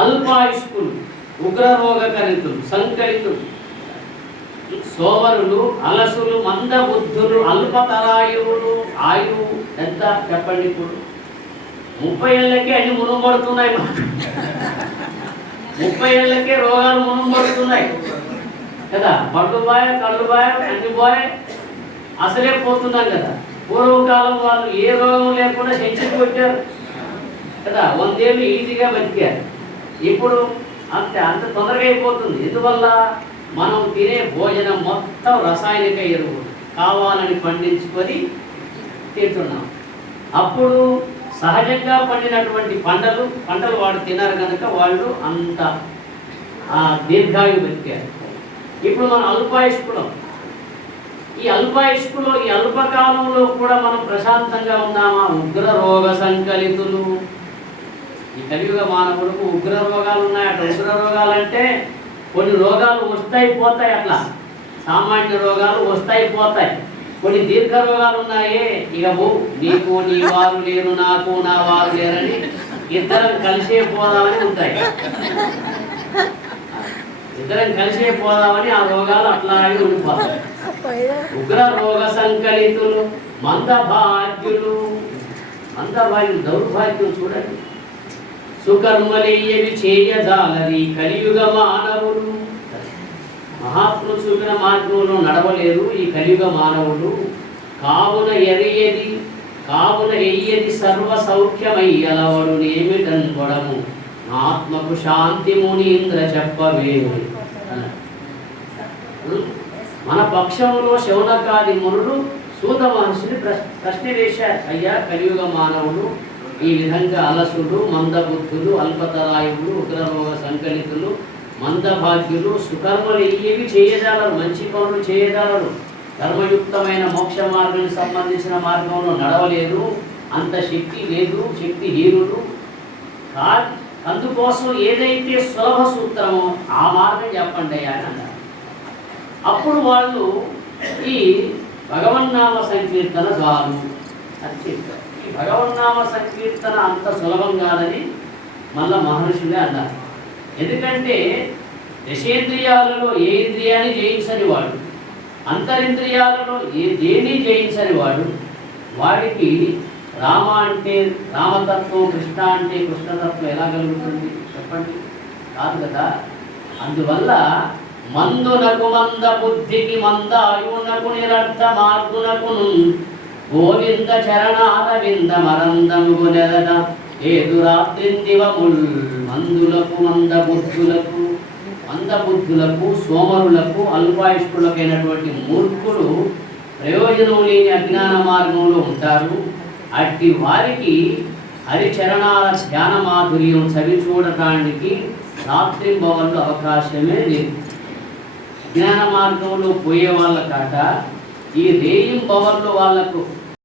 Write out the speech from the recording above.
అల్పాయుష్కులు, ఉగ్రరోగకరితులు, సంకలితులు, సోమరులు, అలసులు, మందబుద్ధులు, అల్పతరాయువులు. ఆయువు ఎంత చెప్పండి? ఇప్పుడు 30 ఏళ్ళకే అన్ని మునుపడుతున్నాయి. 30 ఏళ్ళకే రోగాలు మునుపడుతున్నాయి కదా. పళ్ళు బాయ, కళ్ళు బాయ, అన్ని బాయ, అసలే పోతున్నాం కదా. పూర్వకాలం వాళ్ళు ఏ రోగం లేకుండా సెంచరీ కొట్టారు కదా. 100 ఏళ్ళు ఈజీగా బతికారు. ఇప్పుడు అంత తొందరగా అయిపోతుంది. ఎందువల్ల? మనం తినే భోజనం మొత్తం రసాయనిక ఎరువులు కావాలని పండించుకొని తింటున్నాం. అప్పుడు సహజంగా పండినటువంటి పంటలు వాడు తిన్నారు కనుక వాళ్ళు అంత దీర్ఘాయు బతికారు. ఇప్పుడు మనం అల్పాయుష్కులం. ఈ అల్పకాలంలో కూడా మనం ప్రశాంతంగా ఉన్నామా? ఉగ్ర రోగ సంకలితులు. ఈ కలియుగ మానవులకు ఉగ్ర రోగాలు ఉన్నాయట. ఉగ్ర రోగాలంటే కొన్ని రోగాలు వస్తాయి పోతాయి, అట్లా సామాన్య రోగాలు వస్తాయి పోతాయి. కొన్ని దీర్ఘ రోగాలు ఉన్నాయే, ఇక నీకు నీ వారు లేరు, నాకు నా వారు లేరని ఇద్దరం కలిసే పోదామని ఉంటాయి. ఇద్దరం కలిసే పోదామని ఆ రోగాలు అట్లాగే ఉండిపోతాయి. ఉగ్ర రోగ సంకలితులు, మందభాగ్యులు. దౌర్భాగ్యులు చూడండి. సుకర్మలేయవి చేయజాలరి కలియుగ మానవులు. మహాత్ములు చూపిన మార్గంలో నడవలేరు ఈ కలియుగ మానవులు. కావున ఎయ్యది సర్వ సౌఖ్యమయ్యలవడు నేమిటన్ కొడము ఆత్మకు శాంతి మునీంద్ర చెప్పవేము. మన పక్షంలో శౌనకాది మునులు సూత మహర్షిని ప్రశ్న వేశారు. అయ్యా, కలియుగ మానవులు ఈ విధంగా అలసులు, మందబుద్ధులు, అల్పతరాయువులు, ఉగ్రరోగ సంకలితులు, మందభాగ్యులు, సుకర్మలు ఏవి చేయగలరు, మంచి పనులు చేయగలరు, ధర్మయుక్తమైన మోక్ష మార్గానికి సంబంధించిన మార్గంలో నడవలేదు, అంత శక్తి లేదు, శక్తిహీనులు. అందుకోసం ఏదైతే సులభ సూత్రమో ఆ మార్గం చెప్పండి అని అన్నారు. అప్పుడు వాళ్ళు ఈ భగవన్నామ సంకీర్తన చాలు అని చెప్పారు. ఈ భగవన్నామ సంకీర్తన అంత సులభం కాదని మళ్ళా మహర్షులే అన్నారు. ఎందుకంటే దశేంద్రియాలలో ఏ ఇంద్రియాన్ని జయించని వాడు, అంతరింద్రియాలలో దేన్ని జయించని వాడు, వాడికి రామ అంటే రామతత్వం, కృష్ణ అంటే కృష్ణతత్వం ఎలా కలుగుతుంది చెప్పండి? కాదు కదా. అందువల్ల మందునకు మంద బుద్ధికి మంద ఆయునకు నిరర్థ మార్గునకును గోవింద చరణారవింద మరందముగు నెరద ఏదురాత్రిందివముల్. మందులకు మందబుద్ధులకు సోమరులకు అల్పాయుష్కులకైనటువంటి మూర్ఖులు ప్రయోజనం లేని అజ్ఞాన మార్గంలో ఉంటారు. అట్టి వారికి హరిచరణాల ధ్యాన మాధుర్యం చవి చూడటానికి రాత్రింబవళ్ళు అవకాశమే లేదు. జ్ఞాన మార్గంలో పోయే వాళ్ళ కాట ఈ రేయింబవళ్ళు వాళ్లకు